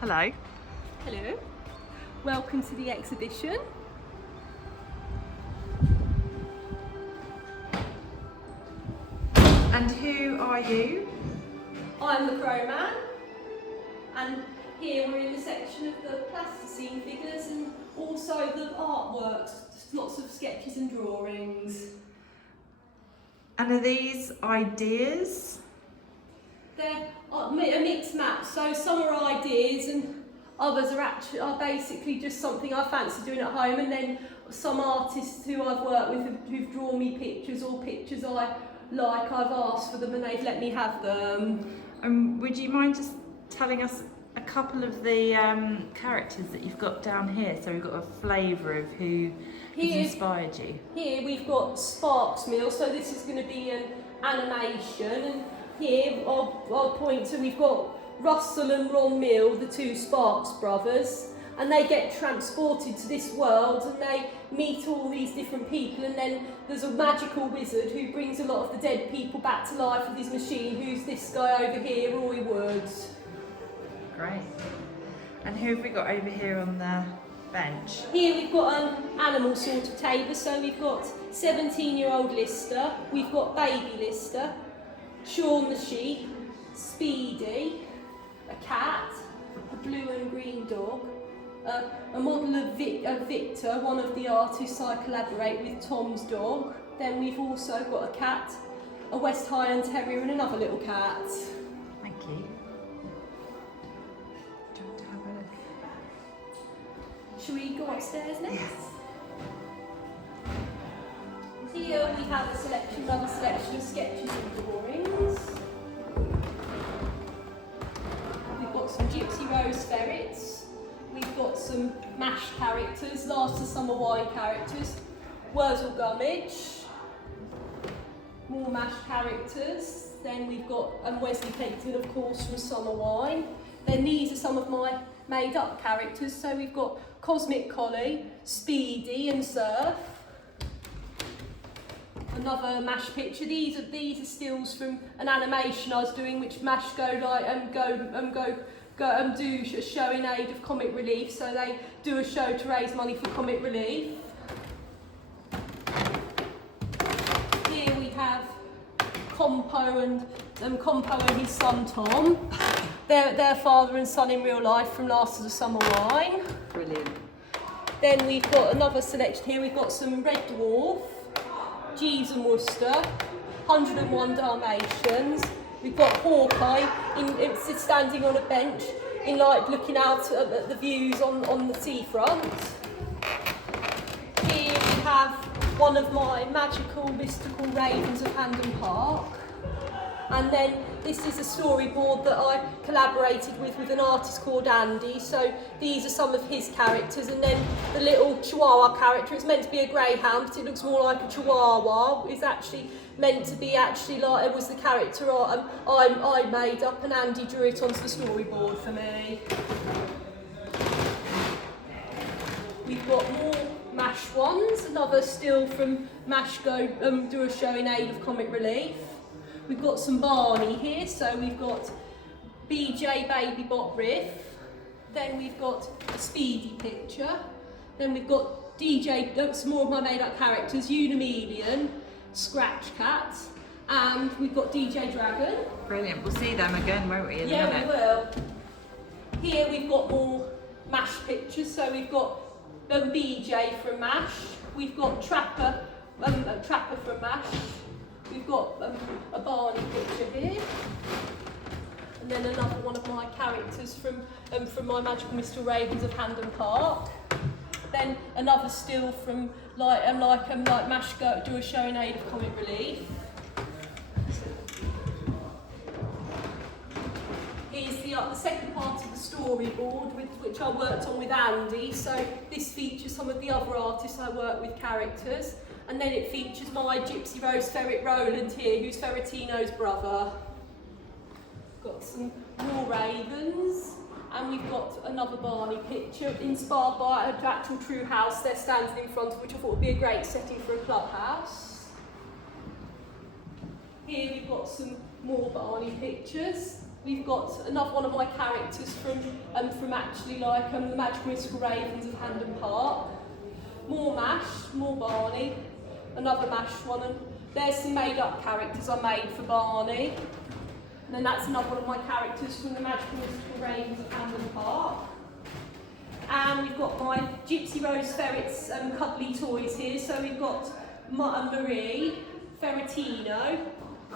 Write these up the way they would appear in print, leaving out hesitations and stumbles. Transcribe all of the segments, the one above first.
Hello. Hello, welcome to the exhibition. And who are you? I'm the Crow Man, and here we're in the section of the plasticine figures and also the artworks, lots of sketches and drawings. And are these ideas? They're a mixed match, so some are ideas and others are basically just something I fancy doing at home, and then some artists who I've worked with who've drawn me pictures or pictures I like, I've asked for them and they've let me have them. Would you mind just telling us a couple of the characters that you've got down here, so we've got a flavour of who has inspired you? Here we've got Sparks Mill, so this is going to be an animation, and here I'll point to, we've got Russell and Ron Mill, the two Sparks brothers, and they get transported to this world and they meet all these different people, and then there's a magical wizard who brings a lot of the dead people back to life with his machine, who's this guy over here, Roy Woods. Great. And who have we got over here on the bench? Here we've got an animal sort of table, so we've got 17-year-old Lister, we've got baby Lister, Sean the sheep, Speedy, a cat, a blue and green dog, a model of Victor, one of the artists I collaborate with, Tom's dog. Then we've also got a cat, a West Highland Terrier and another little cat. Thank you. Do you want to have a look? Shall we go upstairs next? Yes. Here we have another selection of sketches and drawings. We've got some Gypsy Rose ferrets. We've got some MASH characters, Last of Summer Wine characters, Wurzel Gummidge, more MASH characters. Then we've got Wesley Clayton, of course, from Summer Wine. Then these are some of my made-up characters. So we've got Cosmic Collie, Speedy and Surf. Another MASH picture. These are stills from an animation I was doing, which MASH do a show in aid of Comic Relief. So they do a show to raise money for Comic Relief. Here we have Compo and his son Tom. They're father and son in real life from Last of the Summer Wine. Brilliant. Then we've got another selection here. We've got some Red Dwarf, Jeeves and Worcester, 101 Dalmatians. We've got Hawkeye standing on a bench, looking out at the views on the seafront. Here we have one of my mystical ravens of Hampden Park. And then this is a storyboard that I collaborated with an artist called Andy. So these are some of his characters, and then the little Chihuahua character, it's meant to be a greyhound, but it looks more like a Chihuahua. It's actually meant to be like it was the character I made up, and Andy drew it onto the storyboard for me. We've got more MASH ones, another still from MASH do a show in aid of Comic Relief. We've got some Barney here, so we've got BJ Baby Bot Riff, then we've got a Speedy picture, then we've got DJ, some more of my made up characters, Unimelian, Scratch Cat, and we've got DJ Dragon. Brilliant. We'll see them again, won't we? Yeah, we will. Here we've got more MASH pictures, so we've got BJ from MASH, we've got Trapper from MASH. We've got a Barney picture here, and then another one of my characters from my Magical Mystical Ravens of Hampden Park. Then another still from MASH do a show in aid of Comic Relief. Here's the second part of the storyboard, which I worked on with Andy. So this features some of the other artists I work with characters. And then it features my Gypsy Rose ferret Roland here, who's Ferretino's brother. Got some more ravens, and we've got another Barney picture inspired by an actual true house they're standing in front of, which I thought would be a great setting for a clubhouse. Here we've got some more Barney pictures. We've got another one of my characters from actually like the Magical Mystical Ravens of Hampden Park. More Mash, more Barney, another Mash one, and there's some made-up characters I made for Barney. And then that's another one of my characters from the Magical Mystical Ravens of Hampden Park. And we've got my Gypsy Rose Ferret's cuddly toys here. So we've got Marie, Ferretino,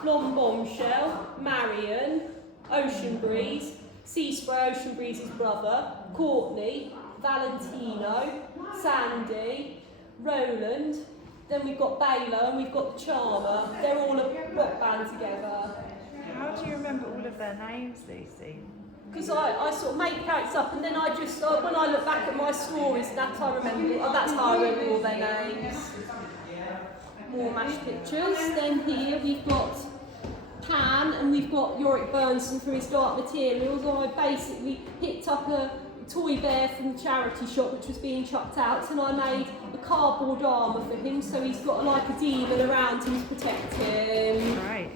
Blonde Bombshell, Marion, Ocean Breeze, Sea Spray Ocean Breeze's brother, Courtney, Valentino, Sandy, Roland. Then we've got Baylor and we've got the Charmer. They're all a rock band together. How do you remember all of their names, Lucy? Because I sort of make characters up, and then I just, when I look back at my stories, that's how I remember, that's how I remember all their names. More Mash pictures. Then here we've got Pan, and we've got Yorick Burnson from his Dark Materials. I basically picked up a toy bear from the charity shop which was being chucked out, and I made a cardboard armour for him, so he's got like a demon around him to protect him. Right.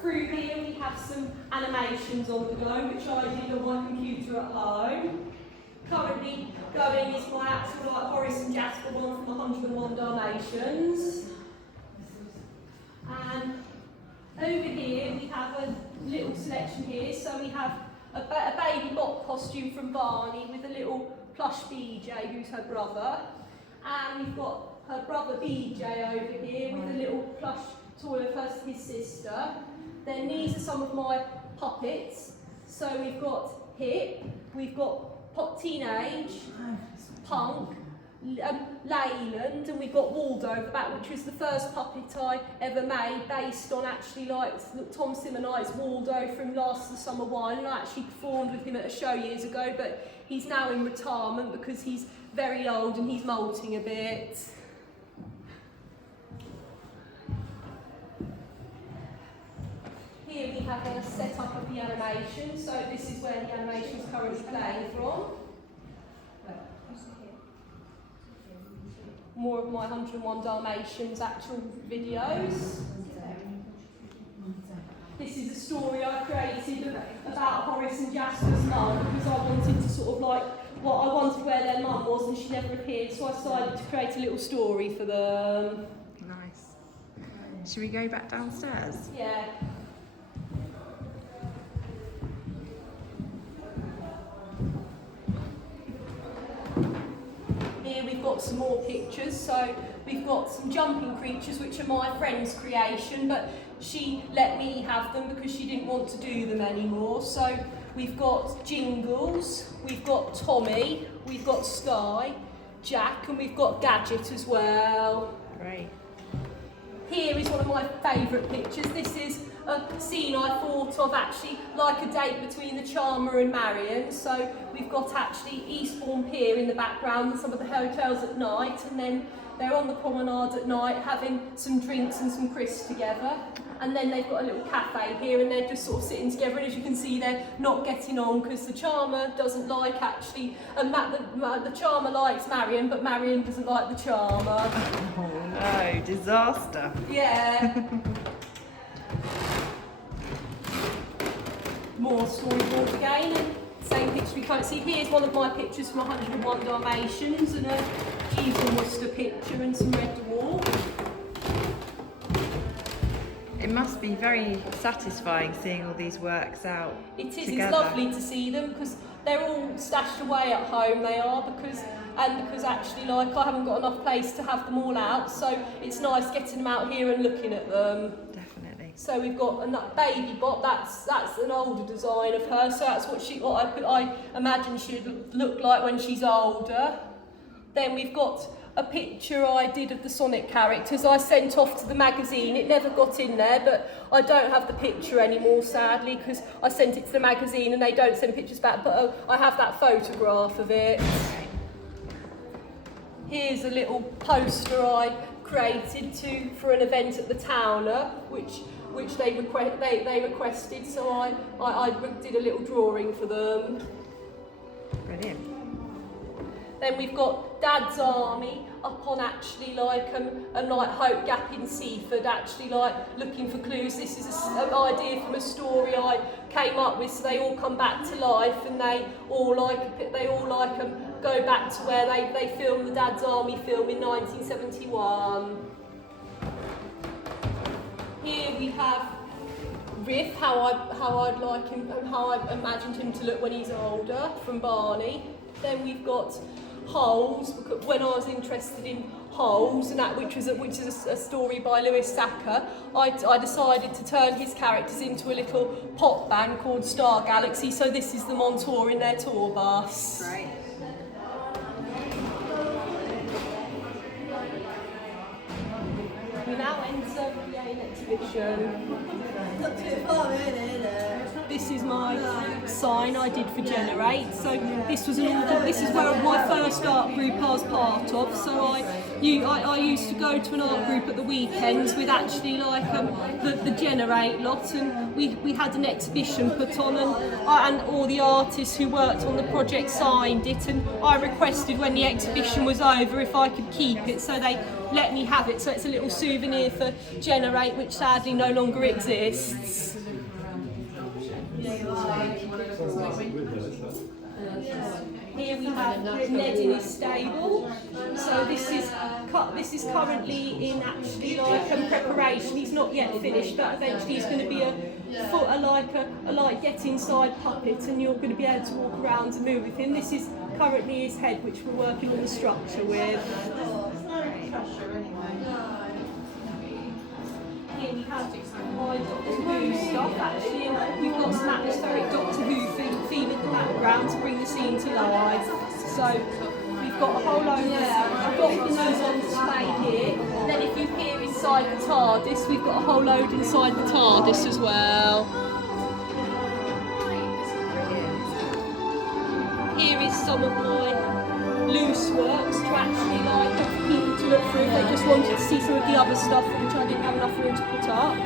Through here we have some animations on the go, which I did on my computer at home. Currently going is my actual like Horace and Jasper one from 101 Dalmatians. And over here we have a little selection here. So we have a baby bot costume from Barney with a little plush BJ who's her brother. And we've got her brother BJ over here with a little plush toy of his sister. Then these are some of my puppets. So we've got Hip, we've got Pop Teenage, Punk, Leyland, and we've got Waldo at the back, which was the first puppet I ever made, based on actually like Tom Simonite's Waldo from Last of the Summer Wine, and I actually performed with him at a show years ago, but he's now in retirement because he's very old and he's moulting a bit. Here we have a setup of the animation, so this is where the animation is currently playing from. More of my 101 Dalmatians actual videos. This is a story I created about Horace and Jasper's mum, because I wanted to sort of like, I wanted where their mum was and she never appeared, so I decided to create a little story for them. Nice. Should we go back downstairs? Yeah. Here we've got some more pictures, so we've got some jumping creatures which are my friend's creation, but she let me have them because she didn't want to do them anymore. So we've got Jingles, we've got Tommy, we've got Sky, Jack, and we've got Gadget as well. Great. Here is one of my favourite pictures. This is a scene I thought of actually like a date between the Charmer and Marion. So we've got actually Eastbourne Pier in the background and some of the hotels at night, and then they're on the promenade at night having some drinks and some crisps together. And then they've got a little cafe here and they're just sort of sitting together, and as you can see they're not getting on because the Charmer doesn't like actually, and the Charmer likes Marion, but Marion doesn't like the Charmer. Oh no, disaster. Yeah. More storyboard again, and same picture we can't see. Here's one of my pictures from 101 Dalmatians, and a Jeeves and Worcester picture and some red dwarf. It must be very satisfying seeing all these works out It is, together. It's lovely to see them because they're all stashed away at home, they are, because actually like I haven't got enough place to have them all out, so it's nice getting them out here and looking at them. Definitely. So we've got a baby bot, that's an older design of her, so that's what I imagine she'd look like when she's older. Then we've got a picture I did of the Sonic characters I sent off to the magazine. It never got in there, but I don't have the picture anymore, sadly, because I sent it to the magazine and they don't send pictures back, but I have that photograph of it. Here's a little poster I created for an event at the Towner, which they requested, so I did a little drawing for them. Brilliant. Then we've got Dad's Army up on actually like Hope Gap in Seaford, actually like looking for clues. This is an idea from a story I came up with, so they all come back to life and they all go back to where they filmed the Dad's Army film in 1971. Here we have Riff, how I'd like him, how I imagined him to look when he's older, from Barney. Then we've got Holes, because when I was interested in Holes, and that which is a story by Lewis Sacker, I decided to turn his characters into a little pop band called Star Galaxy. So this is them on tour in their tour bus. Right. We now enter the main exhibition. Not too far, really, is it? This is my sign I did for Generate. So this is where my first art group I was part of. So I used to go to an art group at the weekends with actually like the Generate lot, and we had an exhibition put on, and all the artists who worked on the project signed it, and I requested when the exhibition was over if I could keep it, so they let me have it. So it's a little souvenir for Generate, which sadly no longer exists. Here we have Ned in his stable. So this is currently in actually like preparation. He's not yet finished, but eventually he's going to be a get inside puppet, and you're going to be able to walk around and move with him. This is currently his head, which we're working on the structure with. Here we have my Doctor Who stuff actually, and we've got some atmospheric Doctor Who theme in the background to bring the scene to life. So we've got a whole load of those on display here. And then if you peer inside the TARDIS, we've got a whole load inside the TARDIS as well. Here is some of my loose works to actually like for people to look through if they just wanted to see some of the other stuff which I didn't have enough room to put up.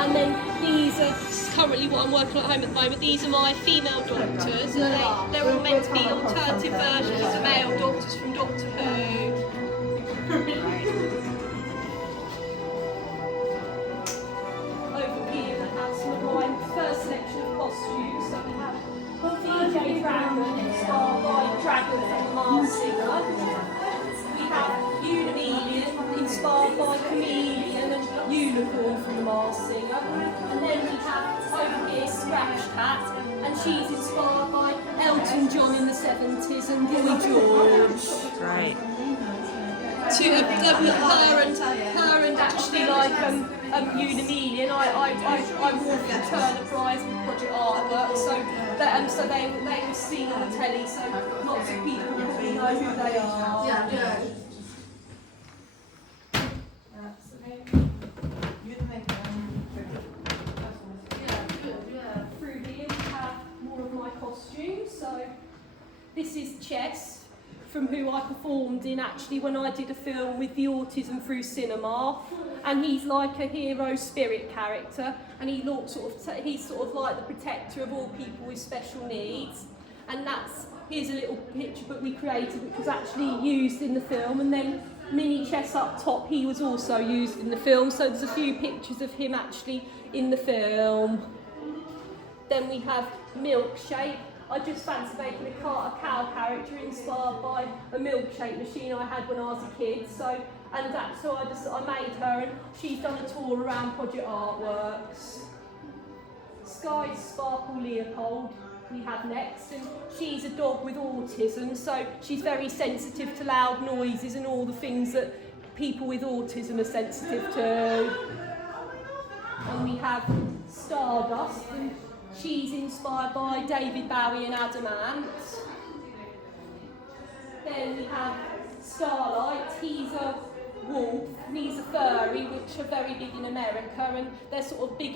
And then these are currently what I'm working on at home at the moment. These are my female doctors, and they're all meant to be alternative versions of the male doctors from Doctor Who. Over here we have some of my first selection of costumes. So we have DJ Dragon, inspired by Dragon from the Mars Singer. We have Unimelian, inspired by Chameleon and Unicorn from the Mars Singer. And then we have over here Scratch Cat, and she's inspired by Elton John in the 70s and Boy George. Right. To her and actually like Unimelian, I wore the Turner Prize with Project Artwork, so they were seen on the telly, so lots of people probably know who they are. Yeah. Through here we have more of my costumes. So this is Chess, from who I performed in actually when I did a film with the Autism Through Cinema, and he's like a hero spirit character, and he's sort of like the protector of all people with special needs. And here's a little picture book we created which was actually used in the film, and then Mini Chess up top, he was also used in the film, so there's a few pictures of him actually in the film. Then we have Milkshake. I just fancy making a cow character inspired by a milkshake machine I had when I was a kid. So I made her, and she's done a tour around Project Artworks. Sky Sparkle Leopold we have next, and she's a dog with autism, so she's very sensitive to loud noises and all the things that people with autism are sensitive to. And we have Stardust, and she's inspired by David Bowie and Adamant. Then we have Starlight, he's a wolf, and he's a furry, which are very big in America, and they're sort of big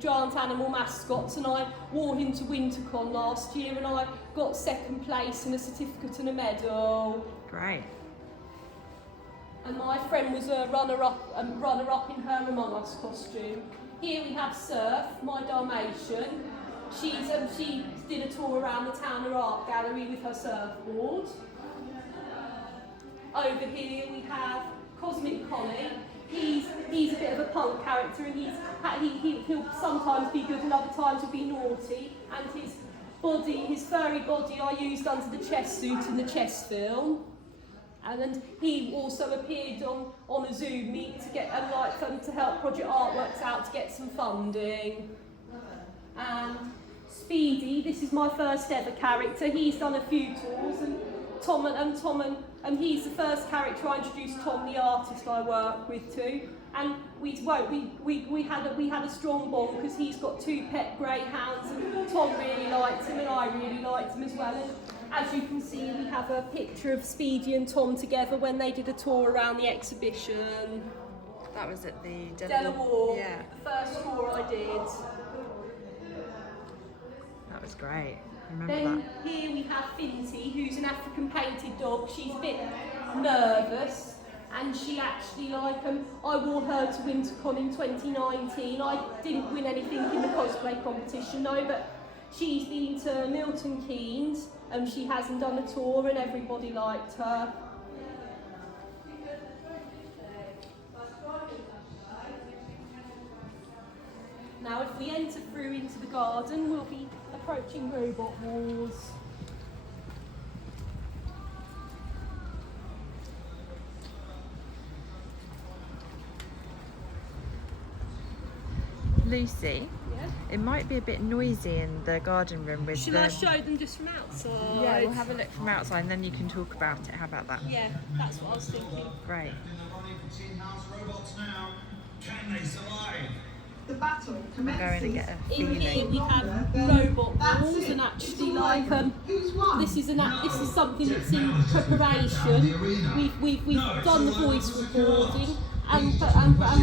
giant animal mascots, and I wore him to WinterCon last year, and I got second place and a certificate and a medal. Great. And my friend was a runner-up in her Among Us costume. Here we have Surf, my Dalmatian. She did a tour around the Towner Art Gallery with her surfboard. over here we have Cosmic Collie. He's a bit of a punk character, and he'll sometimes be good and other times he'll be naughty. And his furry body I used under the chess suit in the chess film. And then he also appeared on a Zoom meet to get to help Project Artworks out to get some funding. And Speedy, this is my first ever character. He's done a few tours, and Tom he's the first character I introduced Tom, the artist I work with, to. And we had a strong bond because he's got 2 pet greyhounds, and Tom really liked him and I really liked him as well. And as you can see, we have a picture of Speedy and Tom together when they did a tour around the exhibition. That was at the Delaware, yeah. the first tour I did. That was great. I remember Then that. here we have Finty, who's an African painted dog. She's a bit nervous, and she actually I wore her to WinterCon in 2019. I didn't win anything in the cosplay competition, no, but she's been to Milton Keynes, and she hasn't done a tour, and everybody liked her. Now, if we enter through into the garden, we'll be approaching Robot Wars. Lucy, Yeah. it might be a bit noisy in the garden room with Shall I show them just from outside? Yeah, we'll have a look from outside and then you can talk about it. How about that? Yeah, that's what I was thinking. Great. Can they survive? The battle I'm going to get a In here feeling. we have robot walls, and actually Who's won? this is something that's in preparation. We've done the voice recording, and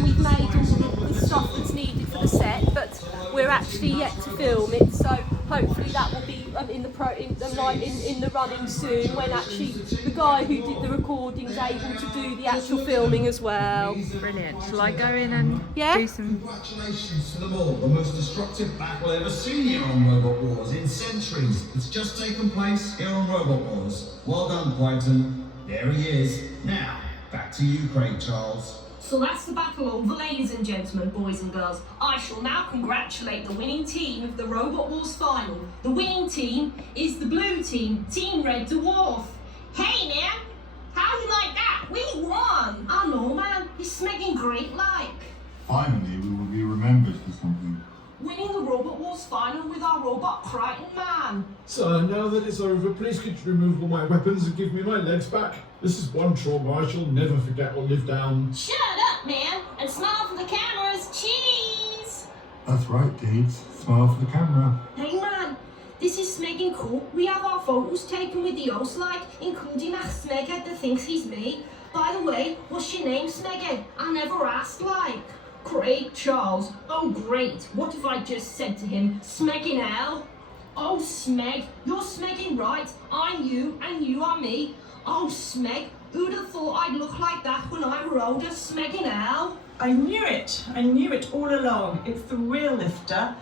we've made all the stuff that's needed for the set, but we're actually yet to film it. So hopefully that will be in the running soon, when actually the guy who did the recording is able to do the actual filming as well. Brilliant. Shall I go in and Yeah? do some... Congratulations to them all. The most destructive battle ever seen here on Robot Wars in centuries. It's just taken place here on Robot Wars. Well done, Quentin. There he is. Now, back to you, Craig Charles. So that's the battle over, ladies and gentlemen, boys and girls. I shall now congratulate the winning team of the Robot Wars final. The winning team is the blue team, Team Red Dwarf. Hey man, how you like that? We won! I know man, it's smegging great like. Finally, we will be remembered for something. Winning the Robot Wars final with our robot Crichton man. Sir, now that it's over, please could you remove all my weapons and give me my legs back? This is one trauma I shall never forget or live down. Shut up man, and smile for the cameras, cheese! That's right, Deeds. Smile for the camera. Hey man, this is smegging cool. We have our photos taken with the host, like, including that Smeghead that thinks he's me. By the way, what's your name, Smeghead? I never asked, like. Craig Charles. Oh great, what if I just said to him, Smegging L? Oh Smeg, you're Smegging right. I'm you and you are me. Oh Smeg, who'd have thought I'd look like that when I were older, Smegging L? I knew it all along. It's the real lifter.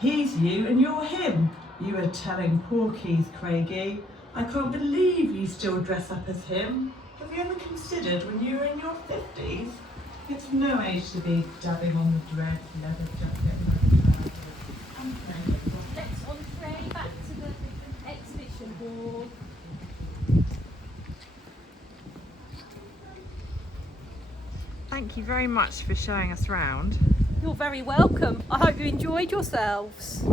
He's you and you're him. You were telling poor Keith, Craigie. I can't believe you still dress up as him. Have you ever considered when you were in your 50s? It's no age to be dabbing on the dread leather jacket. Let's entree back to the exhibition hall. Thank you very much for showing us around. You're very welcome. I hope you enjoyed yourselves.